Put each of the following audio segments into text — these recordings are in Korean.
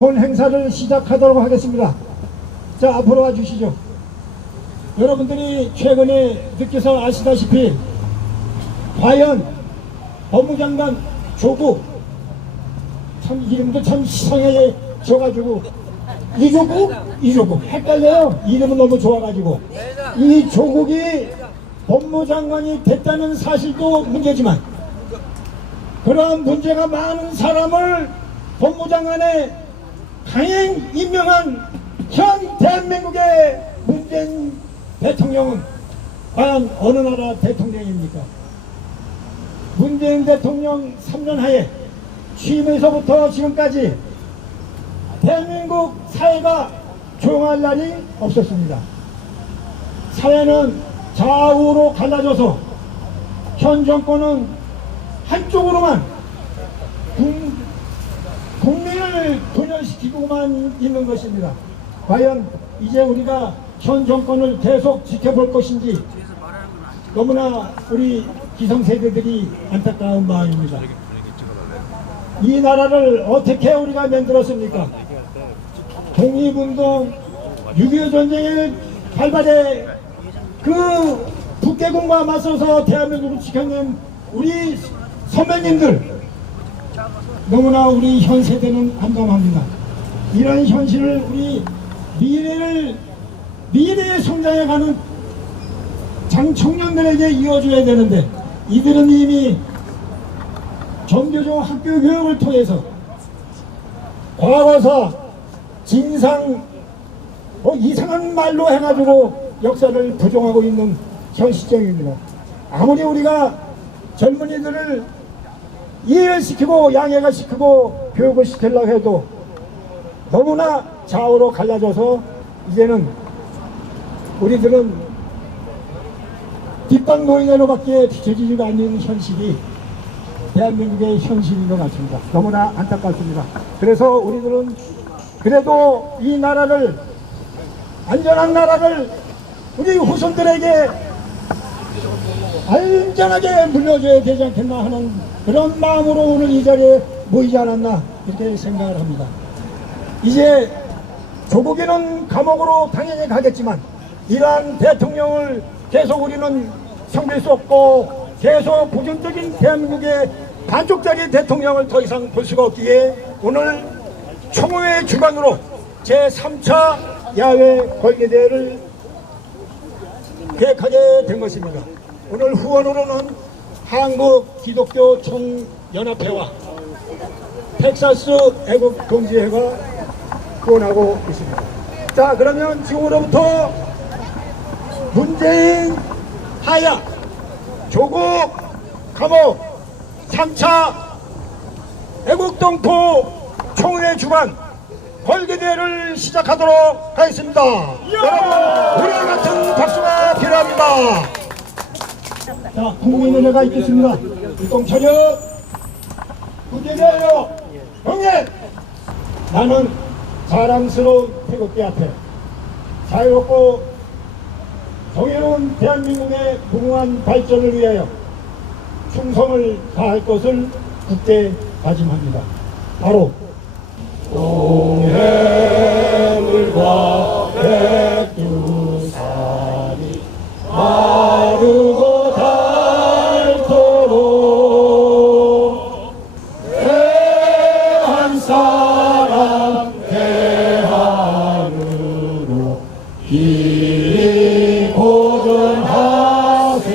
본 행사를 시작하도록 하겠습니다. 자, 앞으로 와주시죠. 여러분들이 최근에 느껴서 아시다시피 과연 법무장관 조국, 참 이름도 참 시성해져가지고 이조국 헷갈려요. 이름은 너무 좋아가지고 이 조국이 법무장관이 됐다는 사실도 문제지만 그러한 문제가 많은 사람을 법무장관에 강행 임명한 현 대한민국의 문재인 대통령은 과연 어느 나라 대통령입니까? 문재인 대통령 3년 하에 취임에서부터 지금까지 대한민국 사회가 조용할 날이 없었습니다. 사회는 좌우로 갈라져서 현 정권은 한쪽으로만 국민을 분열시키고만 있는 것입니다. 과연 이제 우리가 현 정권을 계속 지켜볼 것인지 너무나 우리 기성세대들이 안타까운 마음입니다. 이 나라를 어떻게 우리가 만들었습니까? 독립운동, 6.25 전쟁을 발발해 그 북괴군과 맞서서 대한민국을 지켜낸 우리 선배님들, 너무나 우리 현 세대는 암담합니다. 이런 현실을 우리 미래의 성장에 가는 장청년들에게 이어줘야 되는데 이들은 이미 정교조 학교 교육을 통해서 과거사, 진상, 이상한 말로 해가지고 역사를 부정하고 있는 현 시점입니다. 아무리 우리가 젊은이들을 이해를 시키고 양해가 시키고 교육을 시키려고 해도 너무나 좌우로 갈라져서 이제는 우리들은 뒷방 노인으로밖에 비춰지지가 않는 현실이 대한민국의 현실인 것 같습니다. 너무나 안타깝습니다. 그래서 우리들은 그래도 이 나라를, 안전한 나라를 우리 후손들에게 안전하게 물려줘야 되지 않겠나 하는 그런 마음으로 오늘 이 자리에 모이지 않았나 이렇게 생각을 합니다. 이제 조국이는 감옥으로 당연히 가겠지만 이러한 대통령을 계속 우리는 섬길 수 없고 계속 보존적인 대한민국의 반쪽짜리 대통령을 더 이상 볼 수가 없기에 오늘 총회 주관으로 제3차 야외 걸개대회를 계획하게 된 것입니다. 오늘 후원으로는 한국기독교 총연합회와 텍사스 애국동지회가 후원하고 있습니다. 자, 그러면 지금으로부터 문재인 하야 조국 감옥 3차 애국동포 총회 주관 걸개대회를 시작하도록 하겠습니다. 여러분, 우리 같은 박수가 필요합니다. 자, 국민의회가 있겠습니다. 일동 차렷, 국회대회요. 형님, 나는 자랑스러운 태극기 앞에 자유롭고 정의로운 대한민국의 무궁한 발전을 위하여 충성을 다할 것을 굳게 다짐합니다. 바로 동해물과 백두산이 마르고 닳도록 대한 사람 대한으로 길이 고전하세.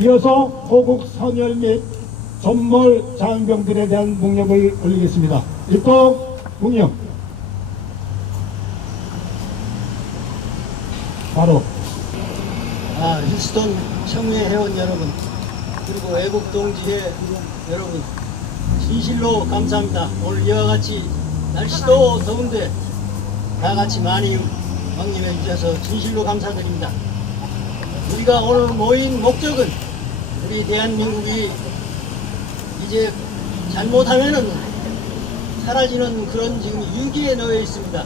이어서 호국 선열 및 전몰 장병들에 대한 묵념을 올리겠습니다. 일동 묵념. 바로 힐스톤 청회 회원 여러분, 그리고 애국동지회 여러분, 진실로 감사합니다. 오늘 이와 같이 날씨도 더운데 다같이 많이 방문해 주셔서 진실로 감사드립니다. 우리가 오늘 모인 목적은 우리 대한민국이 이제 잘못하면은 사라지는 그런 지금 위기에 놓여 있습니다.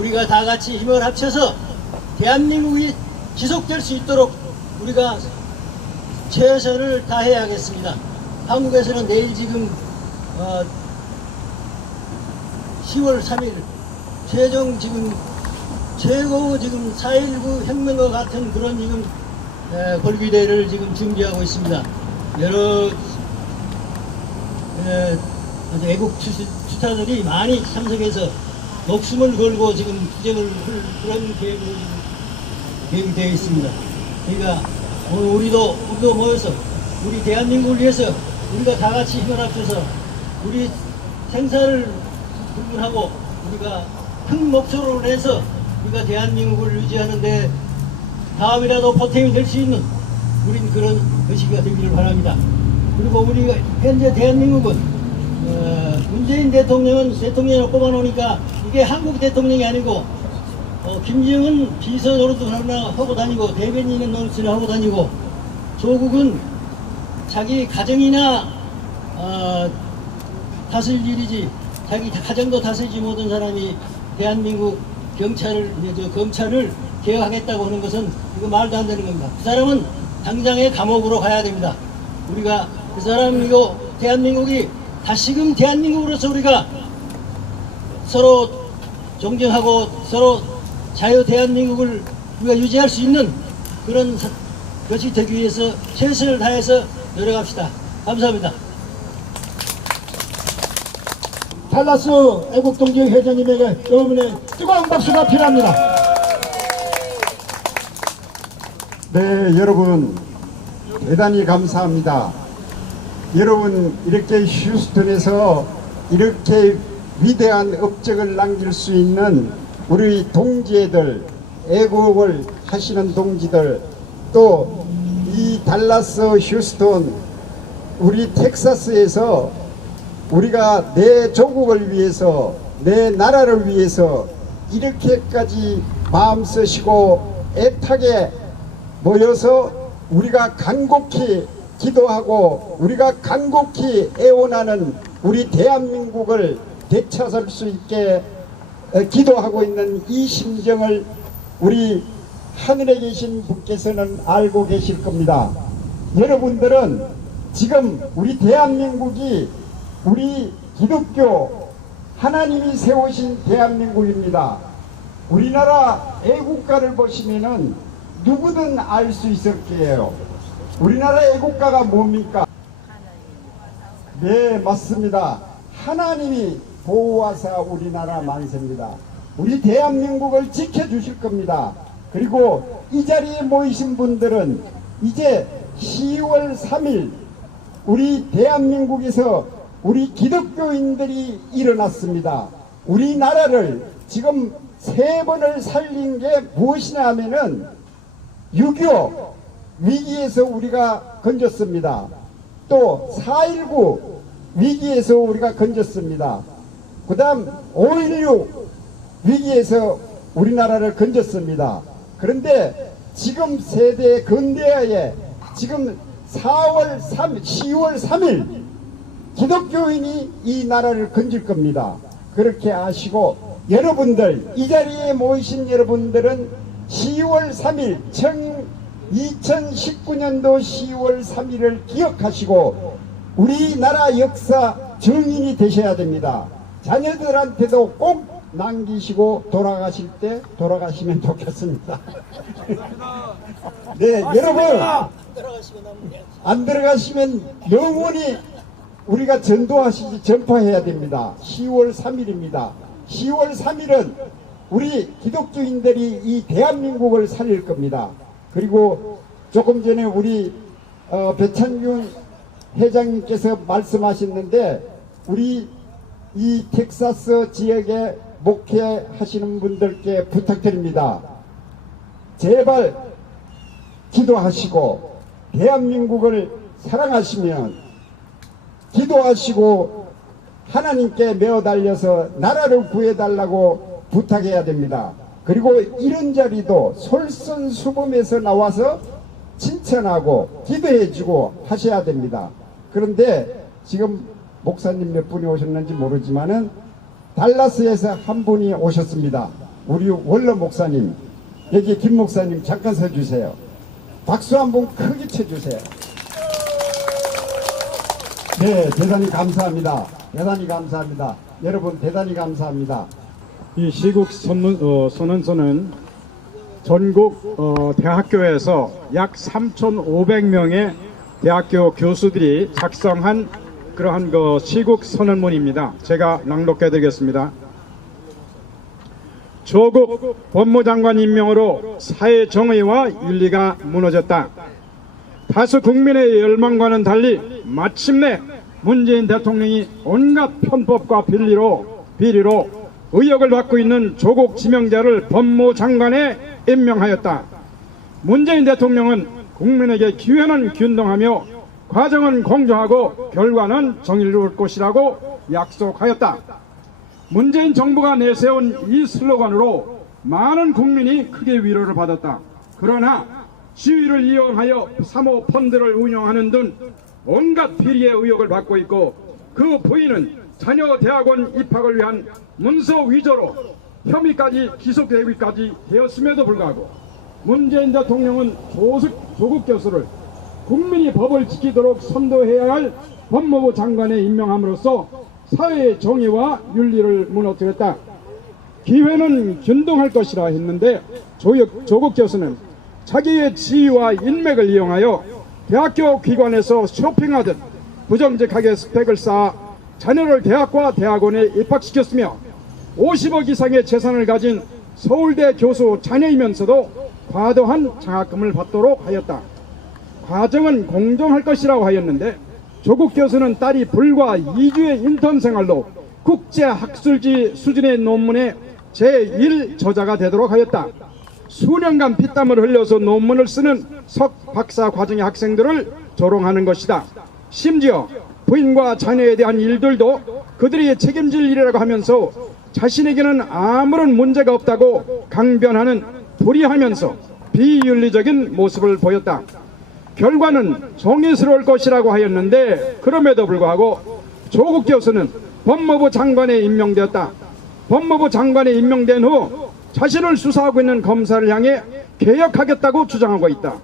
우리가 다 같이 힘을 합쳐서 대한민국이 지속될 수 있도록 우리가 최선을 다해야겠습니다. 한국에서는 내일 지금 10월 3일 최종 지금 최고 지금 4.19 혁명과 같은 그런 지금 걸기대를 지금 준비하고 있습니다. 여러 아주 애국 투사들이 많이 참석해서 목숨을 걸고 지금 투쟁을 할 그런 계획으로 계획이 되어 있습니다. 그러니까 오늘 우리도 모여서 우리 대한민국을 위해서 우리가 다 같이 힘을 합쳐서 우리 생사를 구분하고 우리가 큰 목소리로 내서 우리가 대한민국을 유지하는데 다음이라도 보탬이 될 수 있는 우린 그런 것이가 되기를 바랍니다. 그리고 우리가 현재 대한민국은 문재인 대통령을 뽑아놓으니까 이게 한국 대통령이 아니고 김정은 비서 노릇도 하나 하고 다니고 대변인은 노릇을 하고 다니고 조국은 자기 가정이나 다스릴 일이지 자기 가정도 다스리지 못한 사람이 대한민국 검찰을 개혁하겠다고 하는 것은 이거 말도 안 되는 겁니다. 그 사람은 당장에 감옥으로 가야 됩니다. 우리가 그 사람이고 대한민국이 다시금 대한민국으로서 우리가 서로 존경하고 서로 자유 대한민국을 우리가 유지할 수 있는 그런 것이 되기 위해서 최선을 다해서 노력합시다. 감사합니다. 달라스 애국동지 회장님에게 여러분의 뜨거운 박수가 필요합니다. 네, 여러분 대단히 감사합니다. 여러분 이렇게 휴스턴에서 이렇게 위대한 업적을 남길 수 있는 우리 동지애들, 애국을 하시는 동지들, 또 이 달라스, 휴스턴, 우리 텍사스에서 우리가 내 조국을 위해서, 내 나라를 위해서 이렇게까지 마음 쓰시고 애타게 모여서 우리가 간곡히 기도하고 우리가 간곡히 애원하는 우리 대한민국을 되찾을 수 있게 기도하고 있는 이 심정을 우리 하늘에 계신 분께서는 알고 계실 겁니다. 여러분들은 지금 우리 대한민국이 우리 기독교 하나님이 세우신 대한민국입니다. 우리나라 애국가를 보시면은 누구든 알 수 있을 거예요. 우리나라 애국가가 뭡니까? 네, 맞습니다. 하나님이 보호하사 우리나라 만세입니다. 우리 대한민국을 지켜주실 겁니다. 그리고 이 자리에 모이신 분들은 이제 10월 3일 우리 대한민국에서 우리 기독교인들이 일어났습니다. 우리나라를 지금 3번을 살린 게 무엇이냐 하면은 6.25 위기에서 우리가 건졌습니다. 또 4.19 위기에서 우리가 건졌습니다. 그 다음 5.16 위기에서 우리나라를 건졌습니다. 그런데 지금 세대 근대화에 지금 10월 3일 기독교인이 이 나라를 건질 겁니다. 그렇게 아시고 여러분들 이 자리에 모이신 여러분들은 10월 3일 2019년도 10월 3일을 기억하시고 우리나라 역사 증인이 되셔야 됩니다. 자녀들한테도 꼭 남기시고 돌아가시면 좋겠습니다. 네, 여러분 안 들어가시면 영원히 우리가 전파해야 됩니다. 10월 3일입니다. 10월 3일은 우리 기독교인들이 이 대한민국을 살릴 겁니다. 그리고 조금 전에 우리 배찬균 회장님께서 말씀하셨는데 우리 이 텍사스 지역에 목회하시는 분들께 부탁드립니다. 제발 기도하시고 대한민국을 사랑하시면 기도하시고 하나님께 매어달려서 나라를 구해달라고 부탁해야 됩니다. 그리고 이런 자리도 솔선수범해서 나와서 칭찬하고 기도해주고 하셔야 됩니다. 그런데 지금 목사님 몇 분이 오셨는지 모르지만은 달라스에서 한 분이 오셨습니다. 우리 원로 목사님, 여기 김 목사님 잠깐 서주세요. 박수 한번 크게 쳐주세요. 네, 대단히 감사합니다. 대단히 감사합니다. 여러분 대단히 감사합니다. 이 시국 선언서는 전국 대학교에서 약 3,500명의 대학교 교수들이 작성한 그러한 시국 선언문입니다. 제가 낭독해 드리겠습니다. 조국 법무장관 임명으로 사회 정의와 윤리가 무너졌다. 다수 국민의 열망과는 달리 마침내 문재인 대통령이 온갖 편법과 비리로 의혹을 받고 있는 조국 지명자를 법무장관에 임명하였다. 문재인 대통령은 국민에게 기회는 균등하며 과정은 공정하고 결과는 정의로울 것이라고 약속하였다. 문재인 정부가 내세운 이 슬로건으로 많은 국민이 크게 위로를 받았다. 그러나 지위를 이용하여 사모펀드를 운영하는 등 온갖 비리의 의혹을 받고 있고 그 부인은 자녀 대학원 입학을 위한 문서 위조로 혐의까지 기소되기까지 되었음에도 불구하고 문재인 대통령은 조국 교수를 국민이 법을 지키도록 선도해야 할 법무부 장관에 임명함으로써 사회의 정의와 윤리를 무너뜨렸다. 기회는 균등할 것이라 했는데 조국 교수는 자기의 지위와 인맥을 이용하여 대학교 기관에서 쇼핑하듯 부정직하게 스펙을 쌓아 자녀를 대학과 대학원에 입학시켰으며 50억 이상의 재산을 가진 서울대 교수 자녀이면서도 과도한 장학금을 받도록 하였다. 과정은 공정할 것이라고 하였는데 조국 교수는 딸이 불과 2주의 인턴 생활로 국제학술지 수준의 논문의 제1 저자가 되도록 하였다. 수년간 피땀을 흘려서 논문을 쓰는 석 박사 과정의 학생들을 조롱하는 것이다. 심지어 부인과 자녀에 대한 일들도 그들이 책임질 일이라고 하면서 자신에게는 아무런 문제가 없다고 강변하는 불의하면서 비윤리적인 모습을 보였다. 결과는 정의스러울 것이라고 하였는데 그럼에도 불구하고 조국 교수는 법무부 장관에 임명되었다. 법무부 장관에 임명된 후 자신을 수사하고 있는 검사를 향해 개혁하겠다고 주장하고 있다.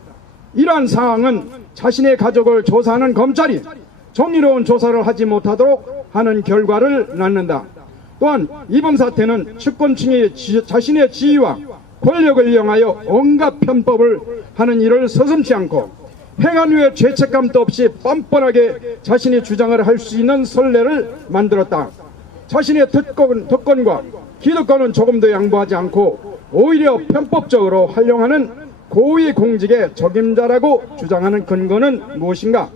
이러한 상황은 자신의 가족을 조사하는 검찰이 정의로운 조사를 하지 못하도록 하는 결과를 낳는다. 또한 이번 사태는 측근층이 자신의 지위와 권력을 이용하여 온갖 편법을 하는 일을 서슴지 않고 행한 후에 죄책감도 없이 뻔뻔하게 자신이 주장을 할 수 있는 선례를 만들었다. 자신의 특권과 기득권은 조금도 양보하지 않고 오히려 편법적으로 활용하는 고위공직의 적임자라고 주장하는 근거는 무엇인가?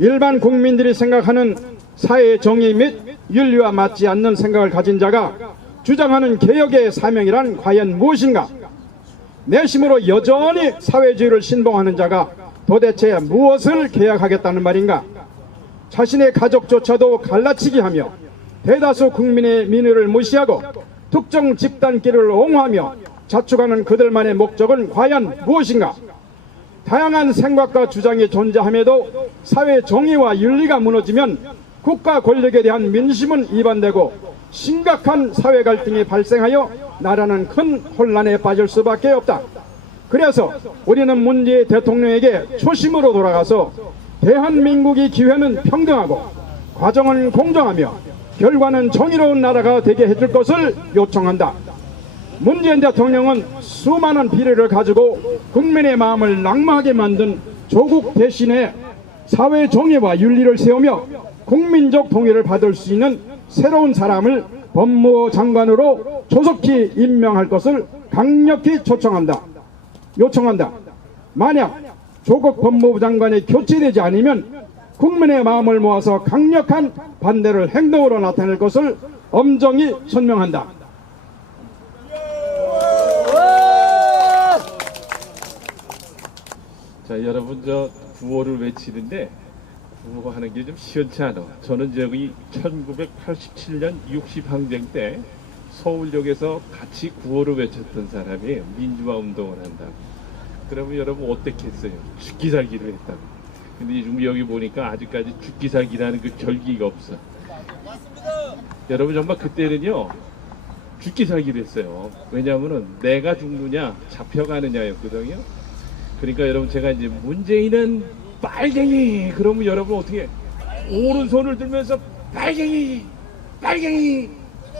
일반 국민들이 생각하는 사회의 정의 및 윤리와 맞지 않는 생각을 가진 자가 주장하는 개혁의 사명이란 과연 무엇인가? 내심으로 여전히 사회주의를 신봉하는 자가 도대체 무엇을 개혁하겠다는 말인가? 자신의 가족조차도 갈라치기 하며 대다수 국민의 민의를 무시하고 특정 집단끼리를 옹호하며 자축하는 그들만의 목적은 과연 무엇인가? 다양한 생각과 주장이 존재함에도 사회 정의와 윤리가 무너지면 국가 권력에 대한 민심은 이반되고 심각한 사회 갈등이 발생하여 나라는 큰 혼란에 빠질 수밖에 없다. 그래서 우리는 문재인 대통령에게 초심으로 돌아가서 대한민국의 기회는 평등하고 과정은 공정하며 결과는 정의로운 나라가 되게 해줄 것을 요청한다. 문재인 대통령은 수많은 비리를 가지고 국민의 마음을 낙마하게 만든 조국 대신에 사회 정의와 윤리를 세우며 국민적 동의를 받을 수 있는 새로운 사람을 법무부 장관으로 조속히 임명할 것을 강력히 요청한다. 만약 조국 법무부 장관이 교체되지 않으면 국민의 마음을 모아서 강력한 반대를 행동으로 나타낼 것을 엄정히 선명한다. 자, 여러분 저 구호를 외치는데 구호하는 게 좀 시원치 않아. 저는 저기 1987년 60항쟁 때 서울역에서 같이 구호를 외쳤던 사람이 민주화 운동을 한다고. 그러면 여러분 어떻겠어요? 죽기 살기를 했다고. 근데 지금 여기 보니까 아직까지 죽기 살기라는 그 결기가 없어. 여러분 정말 그때는요 죽기 살기를 했어요. 왜냐하면은 내가 죽느냐 잡혀가느냐였거든요. 그러니까 여러분 제가 이제 문재인은 빨갱이 그러면 여러분 어떻게 오른손을 들면서 빨갱이, 빨갱이,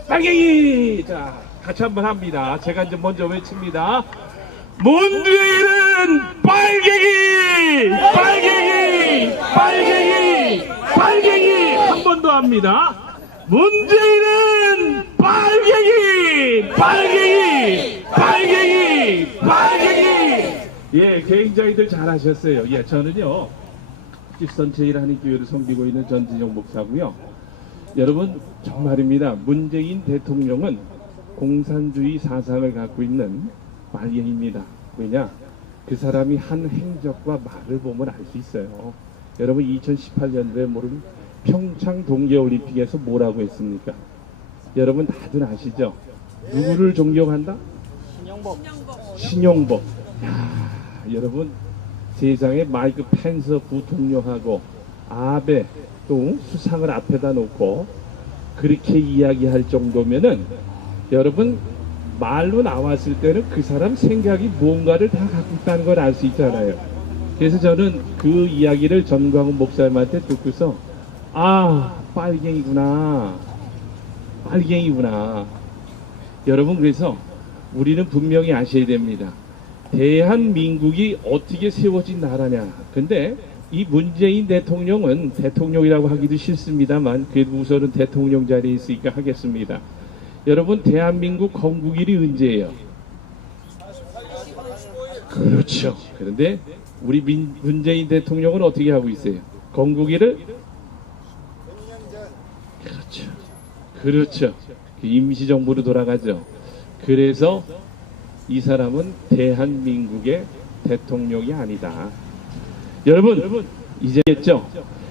빨갱이. 자, 같이 한번 합니다. 제가 이제 먼저 외칩니다. 문재인은 빨갱이, 빨갱이, 빨갱이, 빨갱이. 한 번 더 합니다. 문재인은 빨갱이, 빨갱이, 빨갱이, 빨갱이. 예, 굉장히들 잘하셨어요. 예, 저는요 집선체일하는 교회를 섬기고 있는 전진영 목사고요. 여러분 정말입니다. 문재인 대통령은 공산주의 사상을 갖고 있는 빨갱이입니다. 왜냐? 그 사람이 한 행적과 말을 보면 알 수 있어요. 여러분 2018년도에 모르는 평창 동계올림픽에서 뭐라고 했습니까? 여러분 다들 아시죠? 누구를 존경한다? 신용복. 야, 여러분 세상에 마이크 펜서 부통령하고 아베 또 수상을 앞에다 놓고 그렇게 이야기할 정도면은 여러분 말로 나왔을 때는 그 사람 생각이 뭔가를 다 갖고 있다는 걸 알 수 있잖아요. 그래서 저는 그 이야기를 전광훈 목사님한테 듣고서 아, 빨갱이구나. 빨갱이구나. 여러분 그래서 우리는 분명히 아셔야 됩니다. 대한민국이 어떻게 세워진 나라냐. 근데 이 문재인 대통령은 대통령이라고 하기도 싫습니다만 그래도 우선은 대통령 자리에 있으니까 하겠습니다. 여러분 대한민국 건국일이 언제예요? 그렇죠. 그런데 우리 문재인 대통령은 어떻게 하고 있어요? 건국일을 그렇죠. 그렇죠. 임시정부로 돌아가죠. 그래서 이 사람은 대한민국의 대통령이 아니다. 여러분 이제겠죠?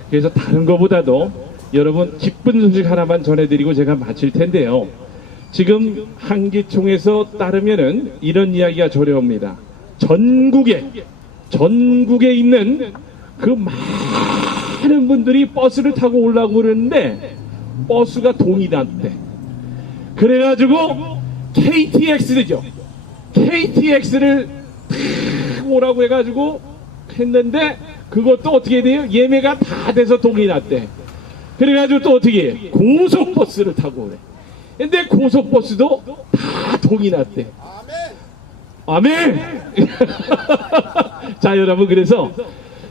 그래서 다른 것보다도 여러분 기쁜 소식 하나만 전해드리고 제가 마칠 텐데요. 지금 한기총에서 따르면은 이런 이야기가 조려옵니다. 전국에 있는 그 많은 분들이 버스를 타고 올라오고 그러는데 버스가 동이 났대. 그래가지고 KTX죠. KTX를 탁 오라고 해가지고 했는데 그것도 어떻게 돼요? 예매가 다 돼서 동이 났대. 그래가지고 또 어떻게 해? 고속버스를 타고 오래. 근데 고속버스도 다 동이 났대. 아멘. 자 여러분 그래서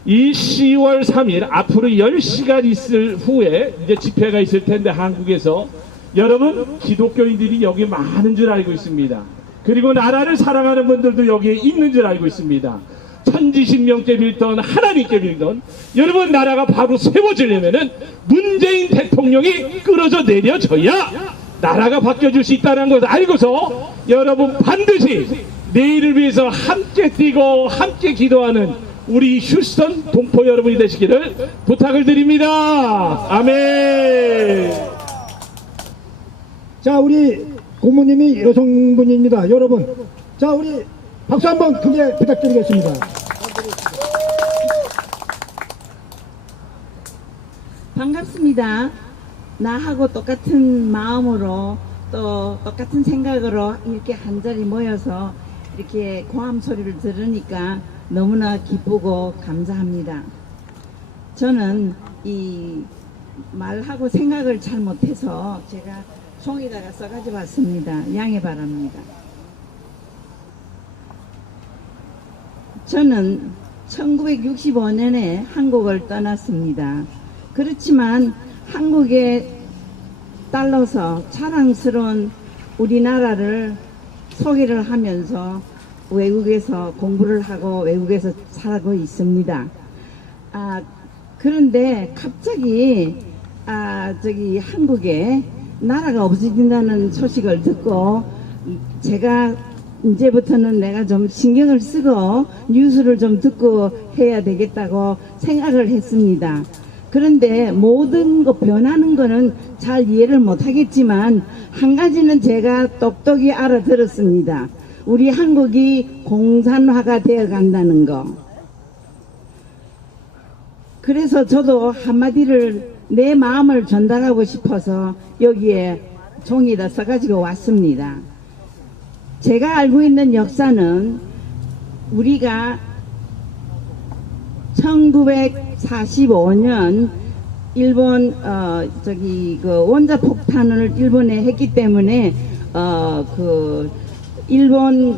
이 10월 3일 앞으로 10시간 있을 후에 이제 집회가 있을 텐데 한국에서 여러분 기독교인들이 여기 많은 줄 알고 있습니다. 그리고 나라를 사랑하는 분들도 여기에 있는 줄 알고 있습니다. 천지신명께 빌던 하나님께 빌던 여러분 나라가 바로 세워지려면은 문재인 대통령이 끌어져 내려져야 나라가 바뀌어질 수 있다는 것을 알고서 여러분 반드시 내일을 위해서 함께 뛰고 함께 기도하는 우리 휴스턴 동포 여러분이 되시기를 부탁을 드립니다. 아멘. 자, 우리 고모님이 여성분입니다. 여러분, 자, 우리 박수 한번 크게 부탁드리겠습니다. 반갑습니다. 나하고 똑같은 마음으로 또 똑같은 생각으로 이렇게 한자리 모여서 이렇게 고함 소리를 들으니까 너무나 기쁘고 감사합니다. 저는 이 말하고 생각을 잘 못해서 제가 종이다가 써가지고 왔습니다. 양해 바랍니다. 저는 1965년에 한국을 떠났습니다. 그렇지만 한국에 딸로서 자랑스러운 우리나라를 소개를 하면서 외국에서 공부를 하고 외국에서 살고 있습니다. 그런데 갑자기 저기 한국에 나라가 없어진다는 소식을 듣고 제가 이제부터는 내가 좀 신경을 쓰고 뉴스를 좀 듣고 해야 되겠다고 생각을 했습니다. 그런데 모든 거 변하는 거는 잘 이해를 못하겠지만 한 가지는 제가 똑똑히 알아들었습니다. 우리 한국이 공산화가 되어 간다는 거. 그래서 저도 한마디를 내 마음을 전달하고 싶어서 여기에 종이에다 써가지고 왔습니다. 제가 알고 있는 역사는 우리가 1945년 일본 그 원자 폭탄을 일본에 했기 때문에 그 일본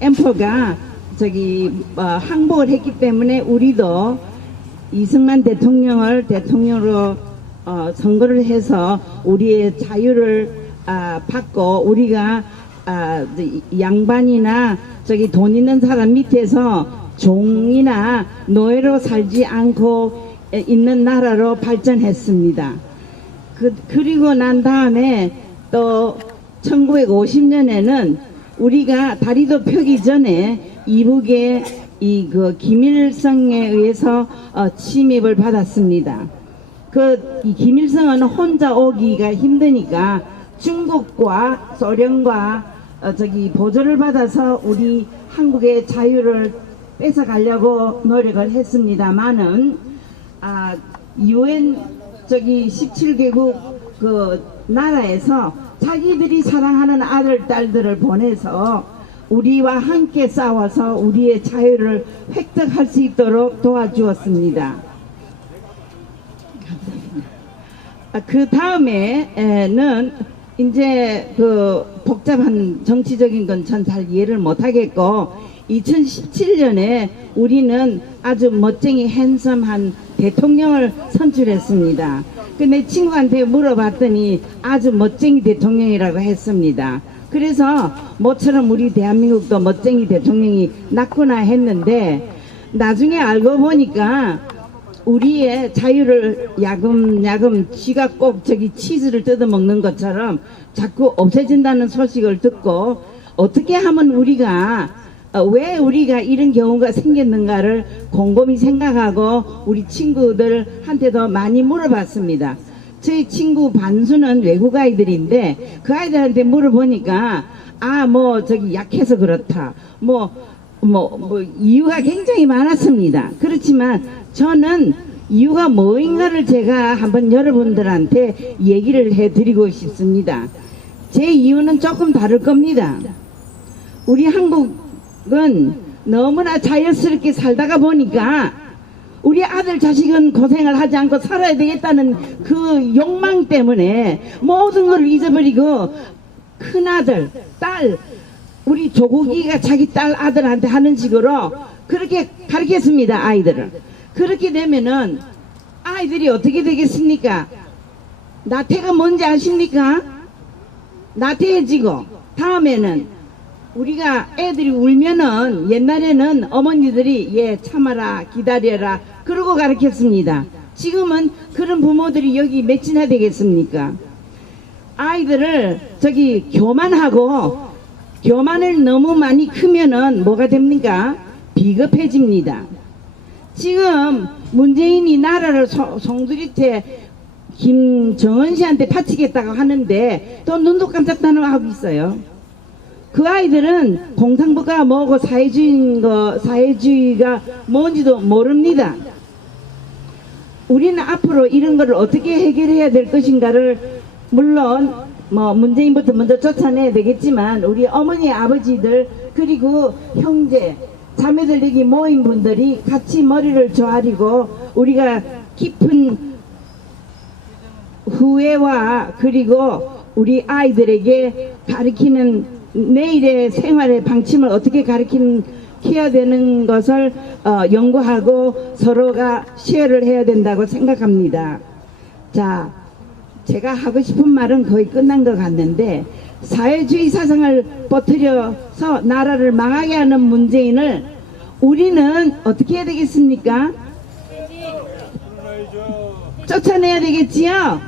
엠퍼가 항복을 했기 때문에 우리도 이승만 대통령을 대통령으로 선거를 해서 우리의 자유를 받고 우리가 양반이나 돈 있는 사람 밑에서 종이나 노예로 살지 않고 있는 나라로 발전했습니다. 그리고 난 다음에 또 1950년에는 우리가 다리도 펴기 전에 이북에 김일성에 의해서 침입을 받았습니다. 이 김일성은 혼자 오기가 힘드니까 중국과 소련과 보조를 받아서 우리 한국의 자유를 뺏어가려고 노력을 했습니다만은 UN 17개국 그 나라에서 자기들이 사랑하는 아들 딸들을 보내서 우리와 함께 싸워서 우리의 자유를 획득할 수 있도록 도와주었습니다. 그 다음에는 이제 그 복잡한 정치적인 건 전 잘 이해를 못하겠고 2017년에 우리는 아주 멋쟁이 핸섬한 대통령을 선출했습니다. 내 친구한테 물어봤더니 아주 멋쟁이 대통령이라고 했습니다. 그래서 모처럼 우리 대한민국도 멋쟁이 대통령이 났구나 했는데 나중에 알고 보니까 우리의 자유를 야금야금 쥐가 꼭 치즈를 뜯어먹는 것처럼 자꾸 없애진다는 소식을 듣고 어떻게 하면 왜 우리가 이런 경우가 생겼는가를 곰곰이 생각하고 우리 친구들한테도 많이 물어봤습니다. 저희 친구 반수는 외국 아이들인데 그 아이들한테 물어보니까 약해서 그렇다 이유가 굉장히 많았습니다. 그렇지만 저는 이유가 뭐인가를 제가 한번 여러분들한테 얘기를 해드리고 싶습니다. 제 이유는 조금 다를 겁니다. 우리 한국은 너무나 자연스럽게 살다가 보니까 우리 아들 자식은 고생을 하지 않고 살아야 되겠다는 그 욕망 때문에 모든 걸 잊어버리고 큰아들, 딸, 우리 조국이가 자기 딸 아들한테 하는 식으로 그렇게 가르쳤습니다. 아이들을. 그렇게 되면은 아이들이 어떻게 되겠습니까? 나태가 뭔지 아십니까? 나태해지고 다음에는 우리가 애들이 울면은 옛날에는 어머니들이 참아라 기다려라 그러고 가르쳤습니다. 지금은 그런 부모들이 여기 몇이나 되겠습니까? 아이들을 교만을 너무 많이 크면은 뭐가 됩니까? 비겁해집니다. 지금 문재인이 나라를 송두리째 김정은 씨한테 바치겠다고 하는데 또 눈도 깜짝 안 하고 있어요. 그 아이들은 공산국가가 뭐고 사회주의가 뭔지도 모릅니다. 우리는 앞으로 이런 거를 어떻게 해결해야 될 것인가를 물론 문재인부터 먼저 쫓아내야 되겠지만 우리 어머니 아버지들 그리고 형제 자매들 여기 모인 분들이 같이 머리를 조아리고 우리가 깊은 후회와 그리고 우리 아이들에게 가르치는 내일의 생활의 방침을 어떻게 가르쳐야 되는 것을 연구하고 서로가 시행을 해야 된다고 생각합니다. 자, 제가 하고 싶은 말은 거의 끝난 것 같는데 사회주의 사상을 퍼뜨려서 나라를 망하게 하는 문재인을 우리는 어떻게 해야 되겠습니까? 쫓아내야 되겠지요?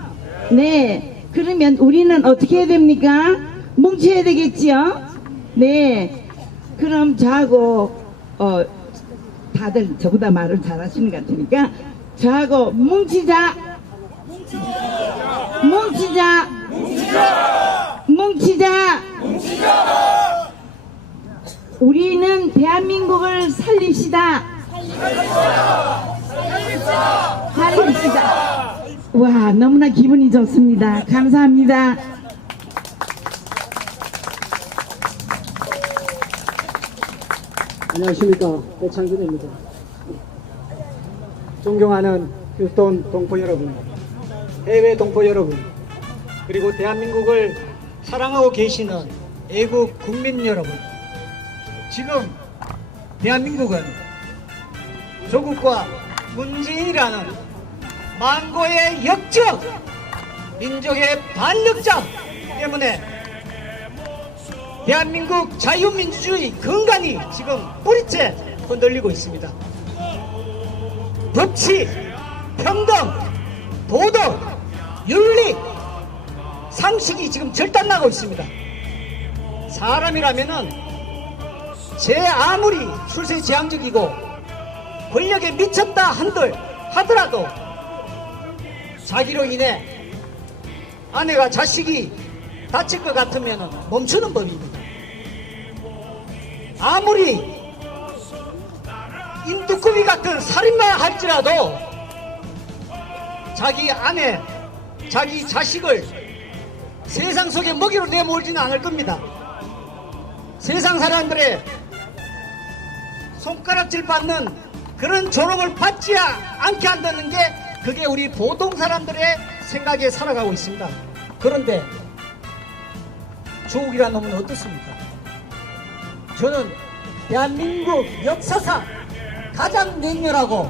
네. 그러면 우리는 어떻게 해야 됩니까? 뭉쳐야 되겠지요? 네. 그럼 저하고 다들 저보다 말을 잘하시는 것 같으니까 저하고 뭉치자. 우리는 대한민국을 살립시다. 와, 너무나 기분이 좋습니다. 감사합니다. 안녕하십니까. 배창준입니다. 존경하는 휴스턴 동포 여러분, 해외 동포 여러분, 그리고 대한민국을 사랑하고 계시는 애국 국민 여러분, 지금 대한민국은 조국과 문재인이라는 만고의 역적, 민족의 반역자 때문에 대한민국 자유민주주의 근간이 지금 뿌리째 흔들리고 있습니다. 법치, 평등, 도덕, 윤리, 상식이 지금 절단나고 있습니다. 사람이라면은 제 아무리 출세지향적이고 권력에 미쳤다 한들 하더라도 자기로 인해 아내가 자식이 다칠 것 같으면 멈추는 법입니다. 아무리 인두꾸비 같은 살인마 할지라도 자기 아내, 자기 자식을 세상 속에 먹이로 내몰지는 않을 겁니다. 세상 사람들의 손가락질 받는 그런 조롱을 받지 않게 한다는 게 그게 우리 보통 사람들의 생각에 살아가고 있습니다. 그런데 조국이라는 놈은 어떻습니까? 저는 대한민국 역사상 가장 냉렬하고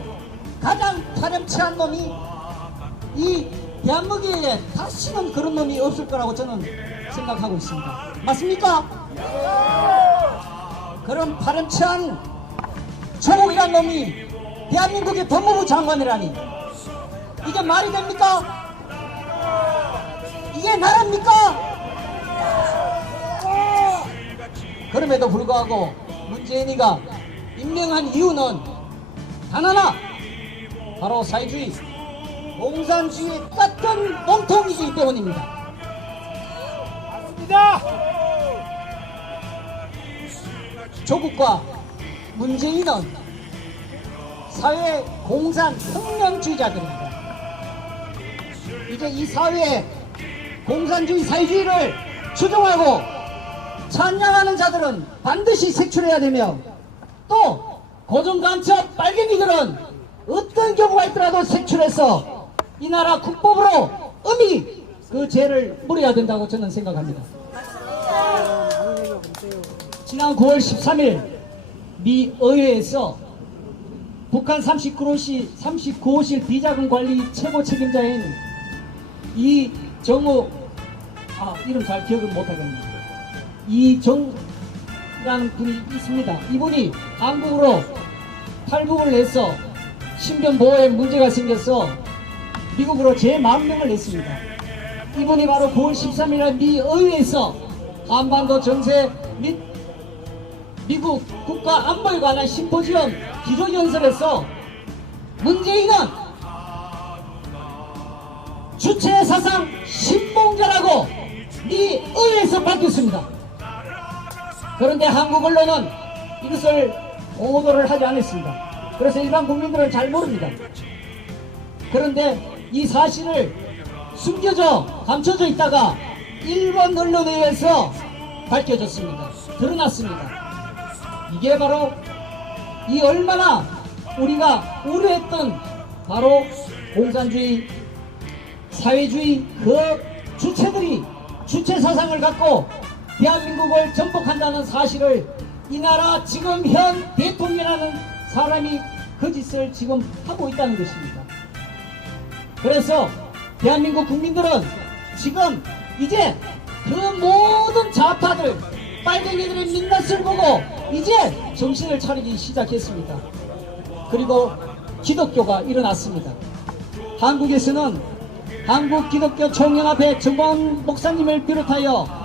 가장 파렴치한 놈이 이 대한민국에 다시는 그런 놈이 없을 거라고 저는 생각하고 있습니다. 맞습니까? 그런 파렴치한 조국이란 놈이 대한민국의 법무부 장관이라니 이게 말이 됩니까? 이게 나라입니까? 그럼에도 불구하고 문재인이가 임명한 이유는 단 하나, 바로 사회주의, 공산주의의 같은 몸통이기 때문입니다. 조국과 문재인은 사회 공산 혁명주의자들입니다. 이제 이 사회에 공산주의 사회주의를 추종하고 찬양하는 자들은 반드시 색출해야 되며, 또 고정간첩 빨갱이들은 어떤 경우가 있더라도 색출해서 이 나라 국법으로 엄히 그 죄를 물어야 된다고 저는 생각합니다. 지난 9월 13일 미 의회에서 북한 39호실 비자금 관리 최고 책임자인 이정우, 이름 잘 기억을 못하겠네요. 이정라는 분이 있습니다. 이분이 한국으로 탈북을 해서 신변 보호에 문제가 생겨서 미국으로 제40명을 냈습니다. 이분이 바로 9월 13일 미 의회에서 한반도 정세 및 미국 국가 안보에 관한 심포지엄 기조연설에서 문재인은 주체사상 신봉자라고 미 의회에서 밝혔습니다. 그런데 한국 언론은 이것을 보도를 하지 않았습니다. 그래서 일반 국민들은 잘 모릅니다. 그런데 이 사실을 숨겨져 감춰져 있다가 일본 언론에 의해서 밝혀졌습니다. 드러났습니다. 이게 바로 이 얼마나 우리가 우려했던 바로 공산주의, 사회주의 그 주체들이 주체 사상을 갖고 대한민국을 전복한다는 사실을 이 나라 지금 현 대통령이라는 사람이 그 짓을 지금 하고 있다는 것입니다. 그래서 대한민국 국민들은 지금 이제 그 모든 좌파들, 빨갱이들의 민낯을 보고 이제 정신을 차리기 시작했습니다. 그리고 기독교가 일어났습니다. 한국에서는 한국 기독교 총연합회 정광훈 목사님을 비롯하여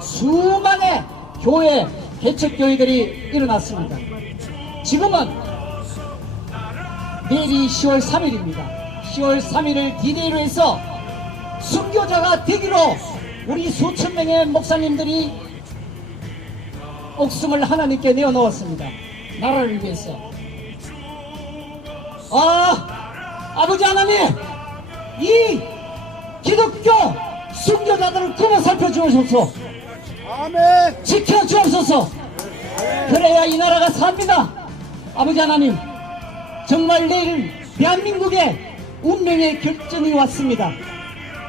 수많은 교회, 개척교회들이 일어났습니다. 지금은 내일이 10월 3일입니다. 10월 3일을 디데이로 해서 순교자가 되기로 우리 수천 명의 목사님들이 목숨을 하나님께 내어놓았습니다. 나라를 위해서. 아버지 하나님, 이 기독교 순교자들을 끊어 살펴주옵소서. 아멘. 지켜주옵소서. 그래야 이 나라가 삽니다. 아버지 하나님, 정말 내일 대한민국의 운명의 결정이 왔습니다.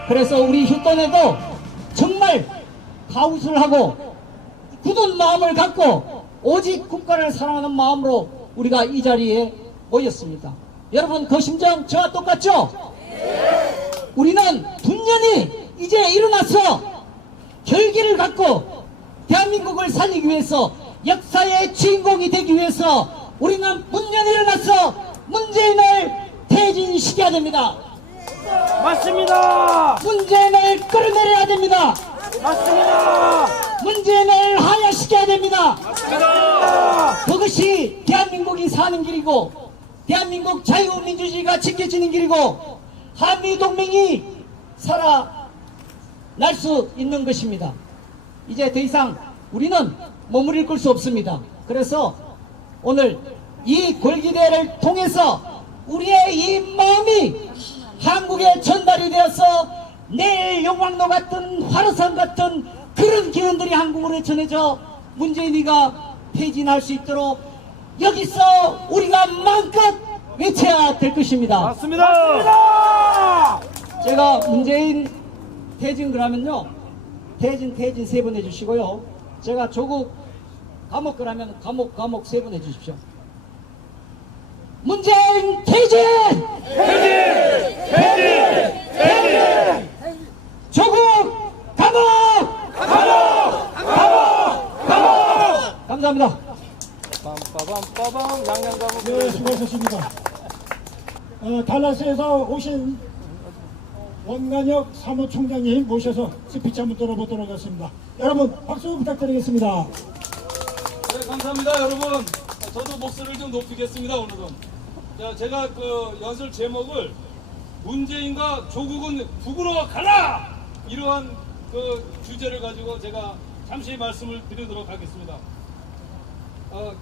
그래서 우리 휴전에도 정말 가웃을 하고 굳은 마음을 갖고 오직 국가를 사랑하는 마음으로 우리가 이 자리에 모였습니다. 여러분 그 심정 저와 똑같죠? 우리는 분연히 이제 일어나서 결기를 갖고 대한민국을 살리기 위해서 역사의 주인공이 되기 위해서 우리는 분연히 일어나서 문재인을 퇴진시켜야 됩니다. 맞습니다. 문재인을 끌어내려야 됩니다. 맞습니다. 문재인을 하야시켜야 됩니다. 맞습니다. 그것이 대한민국이 사는 길이고 대한민국 자유민주주의가 지켜지는 길이고 한미동맹이 살아날 수 있는 것입니다. 이제 더 이상 우리는 몸을 일굴 수 없습니다. 그래서 오늘 이 골기대회를 통해서 우리의 이 마음이 한국에 전달이 되어서 내일 용왕로 같은 화로산 같은 그런 기운들이 한국으로 전해져 문재인이가 퇴진할 수 있도록 여기서 우리가 마음껏 외쳐야 될 것입니다. 맞습니다. 제가 문재인 퇴진 그러면요, 퇴진 세 번 해주시고요. 제가 조국 감옥 그러면 감옥 세 번 해주십시오. 문재인 퇴진! 조국 감옥! 감사합니다. 빰빠밤 양양감옥. 네, 수고하셨습니다. 달라스에서 오신 원간혁 사무총장님 모셔서 스피치 한번 들어보도록 하겠습니다. 여러분 박수 부탁드리겠습니다. 네, 감사합니다, 여러분. 저도 목소리를 좀 높이겠습니다, 오늘은. 자, 제가 그 연설 제목을 문재인과 조국은 북으로 가라! 이러한 그 주제를 가지고 제가 잠시 말씀을 드리도록 하겠습니다.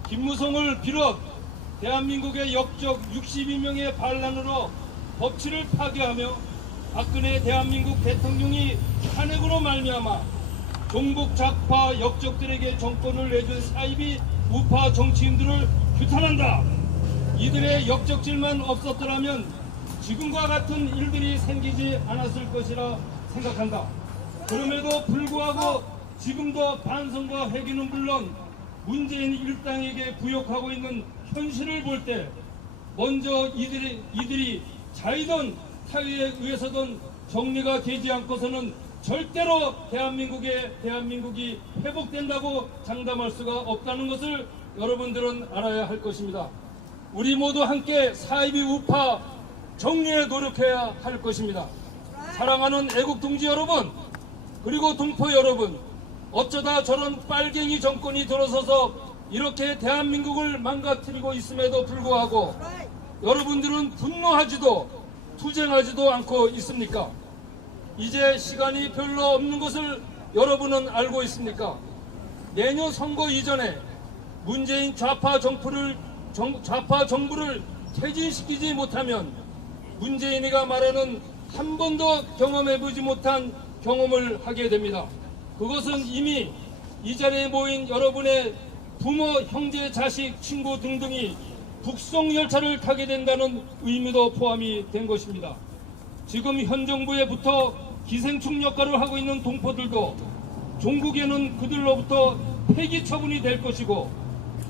김무성을 비롯 대한민국의 역적 62명의 반란으로 법치를 파괴하며 박근혜 대한민국 대통령이 탄핵으로 말미암아 종북 좌파 역적들에게 정권을 내준 사이비 우파 정치인들을 규탄한다. 이들의 역적질만 없었더라면 지금과 같은 일들이 생기지 않았을 것이라 생각한다. 그럼에도 불구하고 지금도 반성과 회개는 물론 문재인 일당에게 부역하고 있는 현실을 볼 때 먼저 이들이 자의든 타의에 의해서든 정리가 되지 않고서는 절대로 대한민국이 회복된다고 장담할 수가 없다는 것을 여러분들은 알아야 할 것입니다. 우리 모두 함께 사이비 우파 정리에 노력해야 할 것입니다. 사랑하는 애국 동지 여러분, 그리고 동포 여러분, 어쩌다 저런 빨갱이 정권이 들어서서 이렇게 대한민국을 망가뜨리고 있음에도 불구하고 여러분들은 분노하지도 투쟁하지도 않고 있습니까? 이제 시간이 별로 없는 것을 여러분은 알고 있습니까? 내년 선거 이전에 문재인 좌파 정부를 퇴진시키지 못하면 문재인이가 말하는 한 번도 경험해보지 못한 경험을 하게 됩니다. 그것은 이미 이 자리에 모인 여러분의 부모, 형제, 자식, 친구 등등이 북송열차를 타게 된다는 의미도 포함이 된 것입니다. 지금 현 정부에 붙어 기생충 역할을 하고 있는 동포들도 종국에는 그들로부터 폐기 처분이 될 것이고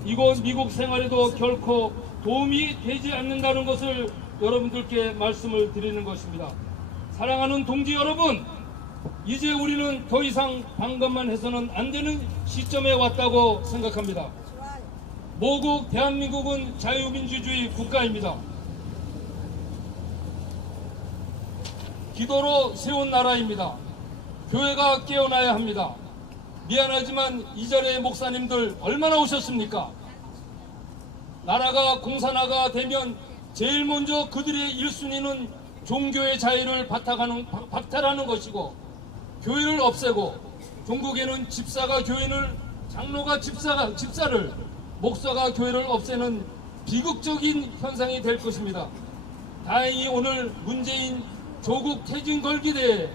이곳 미국 생활에도 결코 도움이 되지 않는다는 것을 여러분들께 말씀을 드리는 것입니다. 사랑하는 동지 여러분, 이제 우리는 더 이상 방관만 해서는 안 되는 시점에 왔다고 생각합니다. 모국 대한민국은 자유민주주의 국가입니다. 기도로 세운 나라입니다. 교회가 깨어나야 합니다. 미안하지만 이 자리에 목사님들 얼마나 오셨습니까? 나라가 공산화가 되면 제일 먼저 그들의 1순위는 종교의 자유를 박탈하는 것이고 교회를 없애고 종국에는 집사가 교인을, 장로가 집사를, 목사가 교회를 없애는 비극적인 현상이 될 것입니다. 다행히 오늘 문재인 조국 퇴진 걸기대에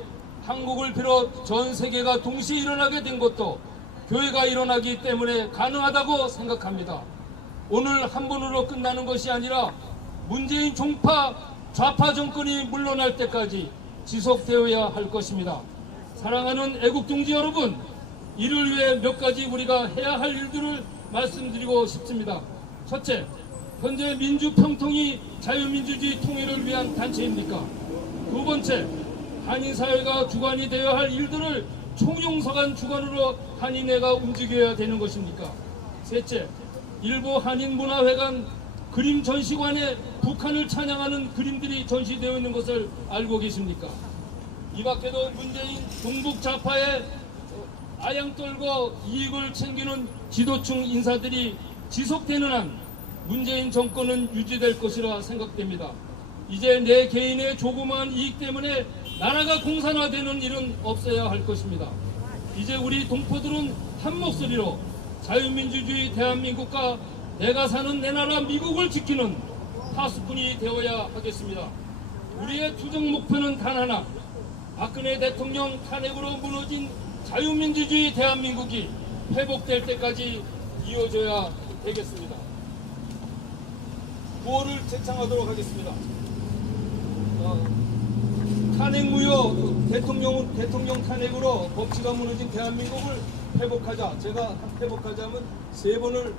한국을 비롯 전 세계가 동시에 일어나게 된 것도 교회가 일어나기 때문에 가능하다고 생각합니다. 오늘 한 번으로 끝나는 것이 아니라 문재인 종파 좌파 정권이 물러날 때까지 지속되어야 할 것입니다. 사랑하는 애국동지 여러분, 이를 위해 몇 가지 우리가 해야 할 일들을 말씀드리고 싶습니다. 첫째, 현재 민주평통이 자유민주주의 통일을 위한 단체입니까? 두 번째, 한인사회가 주관이 되어야 할 일들을 총용서관 주관으로 한인회가 움직여야 되는 것입니까? 셋째, 일부 한인문화회관 그림 전시관에 북한을 찬양하는 그림들이 전시되어 있는 것을 알고 계십니까? 이 밖에도 문재인 동북 좌파의 아양 떨고 이익을 챙기는 지도층 인사들이 지속되는 한 문재인 정권은 유지될 것이라 생각됩니다. 이제 내 개인의 조그마한 이익 때문에 나라가 공산화되는 일은 없어야 할 것입니다. 이제 우리 동포들은 한 목소리로 자유민주주의 대한민국과 내가 사는 내 나라 미국을 지키는 파수꾼이 되어야 하겠습니다. 우리의 투정 목표는 단 하나, 박근혜 대통령 탄핵으로 무너진 자유민주주의 대한민국이 회복될 때까지 이어져야 되겠습니다. 구호를 제창하도록 하겠습니다. 탄핵 무효, 대통령 탄핵으로 법치가 무너진 대한민국을 회복하자. 제가 회복하자면 3번을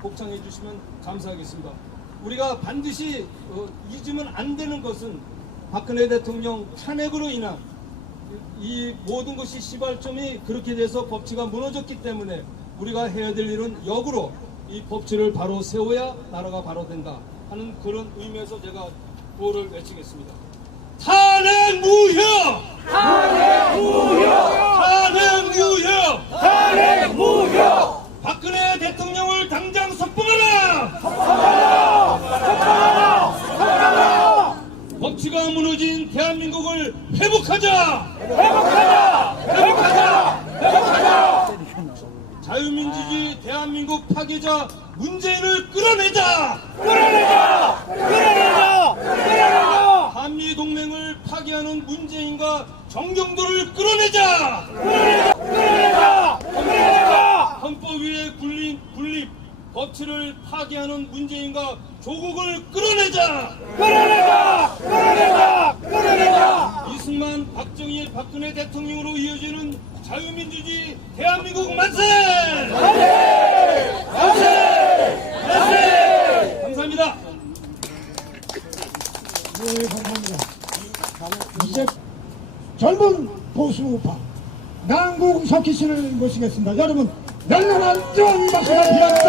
복창해 주시면 감사하겠습니다. 우리가 반드시 잊으면 안 되는 것은 박근혜 대통령 탄핵으로 인한 이 모든 것이 시발점이 그렇게 돼서 법치가 무너졌기 때문에 우리가 해야 될 일은 역으로 이 법치를 바로 세워야 나라가 바로 된다 하는 그런 의미에서 제가 구호를 외치겠습니다. 탄핵 무효! 탄핵 무효! 탄핵 무효! 탄핵 무효! 박근혜 대통령을 당장 석방하라! 석방하라! 법치가 무너진 대한민국을 회복하자! 회복하자! 자유민주주의 대한민국 파괴자 문재인을 끌어내자! 한미동맹을 파괴하는 문재인과 정경도를 끌어내자! 헌법위의 군립, 법치를 파괴하는 문재인과 조국을 끌어내자! 이승만, 박정희, 박근혜 대통령으로 이어지는 자유민주주의 대한민국 만세! 감사합니다. 네, 감사합니다. 이제 젊은 보수우파 남궁석희 씨를 모시겠습니다. 여러분, 열렬한 좀 박수가 필요합니다.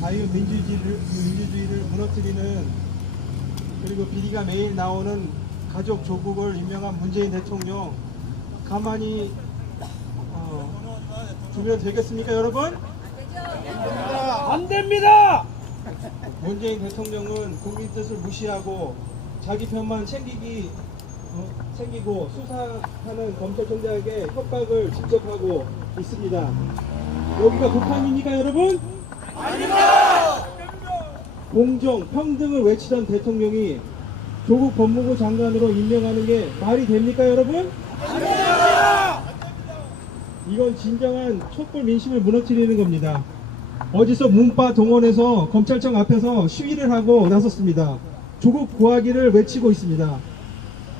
자유민주주의를 무너뜨리는, 그리고 비리가 매일 나오는 가족 조국을 임명한 문재인 대통령 가만히 두면 되겠습니까, 여러분? 안 됩니다! 문재인 대통령은 국민 뜻을 무시하고 자기 편만 챙기고 수사하는 검찰총장에게 협박을 직접 하고 있습니다. 여기가 북한입니까, 여러분? 아닙니다! 공정, 평등을 외치던 대통령이 조국 법무부 장관으로 임명하는 게 말이 됩니까, 여러분? 아닙니다! 이건 진정한 촛불 민심을 무너뜨리는 겁니다. 어디서 문파 동원해서 검찰청 앞에서 시위를 하고 나섰습니다. 조국 구하기를 외치고 있습니다.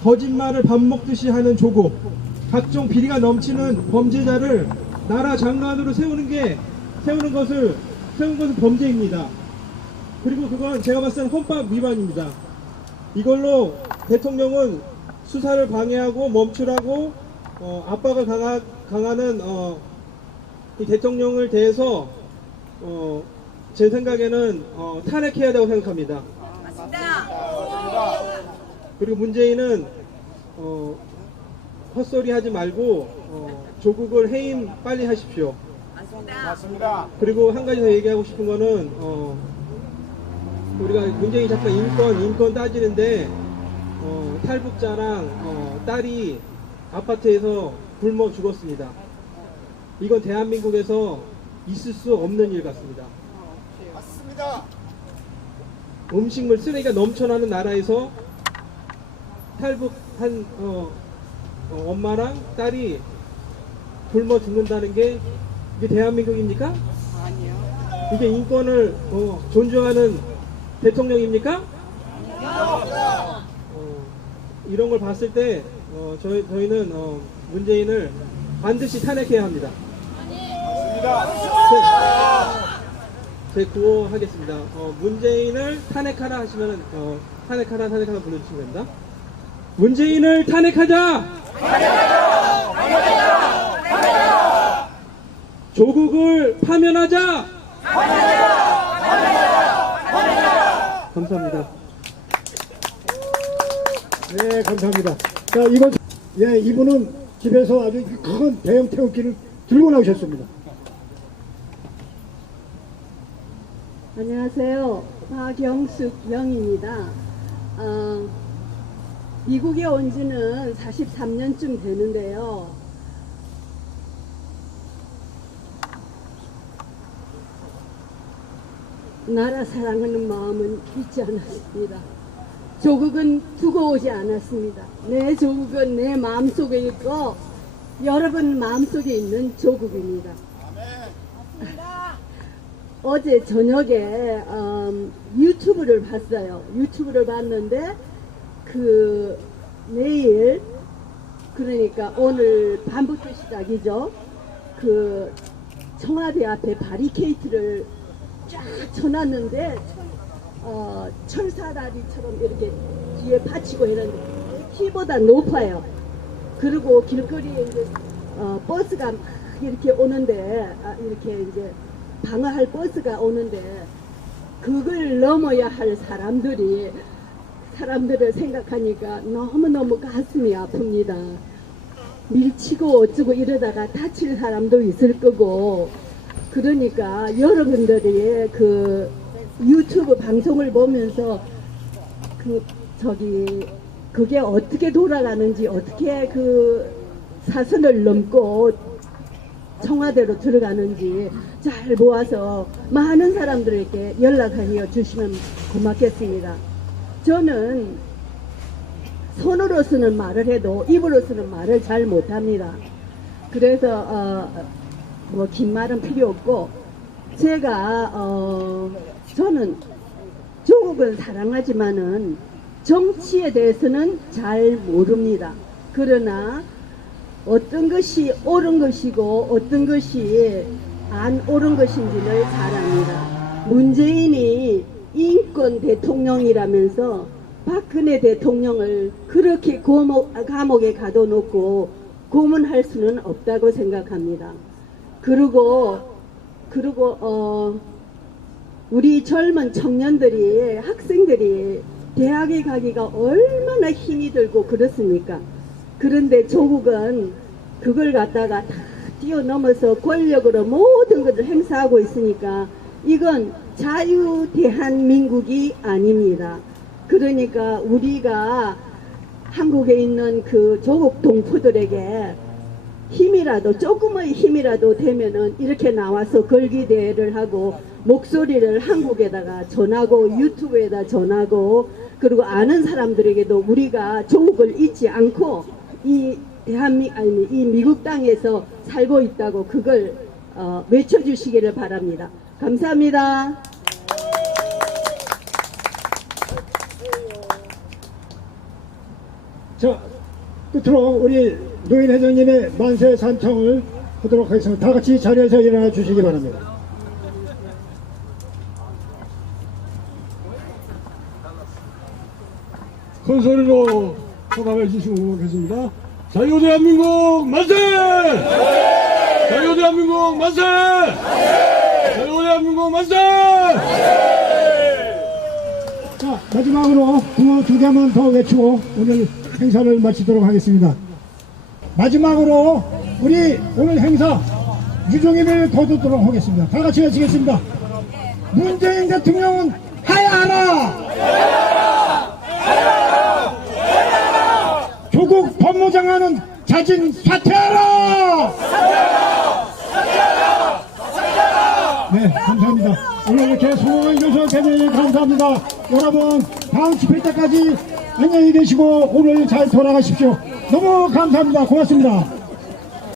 거짓말을 밥 먹듯이 하는 조국, 각종 비리가 넘치는 범죄자를 나라 장관으로 세우는 것은 범죄입니다. 그리고 그건 제가 봤을 때는 헌법 위반입니다. 이걸로 대통령은 수사를 방해하고 멈추라고 압박을 강하는 이 대통령을 대해서 제 생각에는 탄핵해야 된다고 생각합니다. 맞습니다. 그리고 문재인은 헛소리 하지 말고 조국을 해임 빨리 하십시오. 맞습니다. 그리고 한 가지 더 얘기하고 싶은 거는 우리가 문재인이 자꾸 인권 따지는데 탈북자랑 딸이 아파트에서 굶어 죽었습니다. 이건 대한민국에서 있을 수 없는 일 같습니다. 맞습니다. 음식물 쓰레기가 넘쳐나는 나라에서 탈북한 엄마랑 딸이 굶어 죽는다는 게 이게 대한민국입니까? 이게 인권을 존중하는 대통령입니까? 이런 걸 봤을 때 저희는 문재인을 반드시 탄핵해야 합니다. 제 구호하겠습니다. 문재인을 탄핵하라 하시면 탄핵하라 불러주시면 됩니다. 문재인을 탄핵하자! 조국을 파면하자! 감사합니다. 네, 감사합니다. 자, 이분은 집에서 아주 큰 대형 태극기를 들고 나오셨습니다. 안녕하세요. 박영숙 영입니다. 미국에 온 지는 43년쯤 되는데요. 나라 사랑하는 마음은 잊지 않았습니다. 조국은 두고 오지 않았습니다. 내 조국은 내 마음속에 있고 여러분 마음속에 있는 조국입니다. 어제 저녁에 유튜브를 봤어요. 유튜브를 봤는데 내일 그러니까 오늘 밤부터 시작이죠. 청와대 앞에 바리케이트를 쫙 쳐놨는데 철사다리처럼 이렇게 뒤에 받치고 이러는데 키보다 높아요. 그리고 길거리에 이제 버스가 막 이렇게 오는데 이렇게 이제 방어할 버스가 오는데 그걸 넘어야 할 사람들을 생각하니까 너무너무 가슴이 아픕니다. 밀치고 어쩌고 이러다가 다칠 사람도 있을 거고 그러니까 여러분들이 유튜브 방송을 보면서 그게 어떻게 돌아가는지 어떻게 사선을 넘고 청와대로 들어가는지 잘 모아서 많은 사람들에게 연락하여 주시면 고맙겠습니다. 저는 손으로서는 말을 해도 입으로서는 말을 잘 못합니다. 그래서 긴 말은 필요 없고 제가 저는 조국을 사랑하지만은 정치에 대해서는 잘 모릅니다. 그러나 어떤 것이 옳은 것이고 어떤 것이 안 옳은 것인지를 잘 압니다. 문재인이 인권 대통령이라면서 박근혜 대통령을 그렇게 감옥에 가둬놓고 고문할 수는 없다고 생각합니다. 그리고 우리 젊은 청년들이 학생들이 대학에 가기가 얼마나 힘이 들고 그렇습니까? 그런데 조국은 그걸 갖다가 다 뛰어넘어서 권력으로 모든 것을 행사하고 있으니까 이건 자유대한민국이 아닙니다. 그러니까 우리가 한국에 있는 조국 동포들에게 힘이라도 조금의 힘이라도 되면은 이렇게 나와서 걸기대회를 하고 목소리를 한국에다가 전하고 유튜브에다 전하고 그리고 아는 사람들에게도 우리가 조국을 잊지 않고 이 미국 땅에서 살고 있다고 그걸 외쳐주시기를 바랍니다. 감사합니다. 자, 끝으로 우리 노인 회장님의 만세 산청을 하도록 하겠습니다. 다 같이 자리에서 일어나 주시기 바랍니다. 큰 소리로 호답해 주시고 계십니다. 자유대한민국 만세! 자유대한민국 만세! 자유대한민국 만세! 자, 마지막으로 구호 2개만 더 외치고 오늘 행사를 마치도록 하겠습니다. 마지막으로 우리 오늘 행사 유종임을 거두도록 하겠습니다. 다 같이 외치겠습니다. 문재인 대통령은 하야하라! 조국 법무장관은 자진 사퇴하라! 네, 감사합니다. 오늘 이렇게 소원을 주셔서 대단히 감사합니다. 여러분, 다음 집회 때까지 안녕히 계시고 오늘 잘 돌아가십시오. 너무 감사합니다. 고맙습니다.